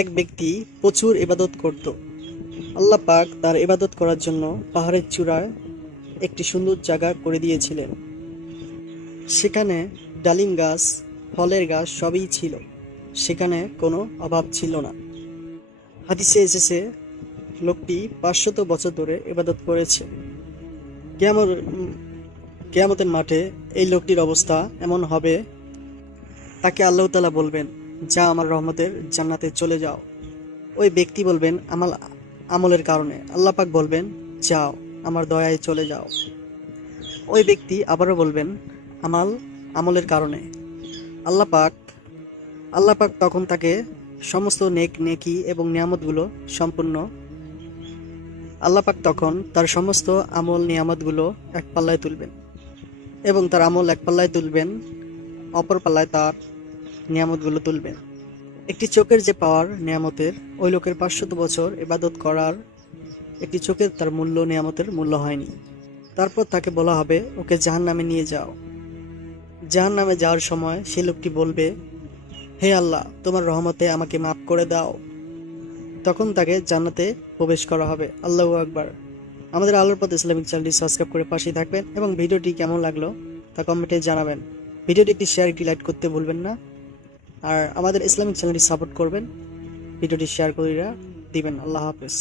এক ব্যক্তি প্রচুর ইবাদত করত। আল্লাহ পাক তার ইবাদত করার জন্য পাহাড়ের চূড়ায় একটি সুন্দর জায়গা করে দিয়েছিলেন। সেখানে ডালিম গাছ, ফলের গাছ সবই ছিল। সেখানে কোনো অভাব ছিল না। হাদিসে এসেছে, লোকটি 500 বছর ধরে ইবাদত করেছে। কিয়ামতের মাঠে এই লোকটির অবস্থা এমন হবে, তাকে আল্লাহ তাআলা বলবেন, যা আমার রহমতের জান্নাতে চলে যাও। ওই ব্যক্তি বলবেন, আমলের কারণে। আল্লাহ পাক বলবেন, যাও, আমার দয়ায় চলে যাও। ওই ব্যক্তি আবারও বলবেন, আমলের কারণে। আল্লাহ পাক তখন তাকে সমস্ত নেকি এবং নিয়ামতগুলো সম্পূর্ণ আল্লাহ পাক তখন তার সমস্ত আমল নিয়ামতগুলো এক পাল্লায় তুলবেন এবং তার আমল এক পাল্লায় তুলবেন, অপর পাল্লায় তার নিয়ামতগুলো তুলবেন। একটি চোখের যে পাওয়ার নিয়ামতের, ওই লোকের 500 বছর ইবাদত করার একটি চোখের তার নিয়ামতের মূল্য হয়নি। তারপর তাকে বলা হবে, ওকে জাহান্নামে নিয়ে যাও। জাহান্নামে যাওয়ার সময় সে লোকটি বলবে, হে আল্লাহ, তোমার রহমতে আমাকে মাফ করে দাও। তখন তাকে জান্নাতে প্রবেশ করা হবে। আল্লাহু আকবার। আমাদের আলোর পথ ইসলামিক চ্যানেলটি সাবস্ক্রাইব করে পাশেই থাকবেন এবং ভিডিওটি কেমন লাগলো তা কমেন্টে জানাবেন। ভিডিওটি একটি শেয়ার, একটি লাইক করতে ভুলবেন না। আর আমাদের ইসলামিক চ্যানেলটি সাপোর্ট করবেন, ভিডিওটি শেয়ার করে দিবেন। আল্লাহ হাফেজ।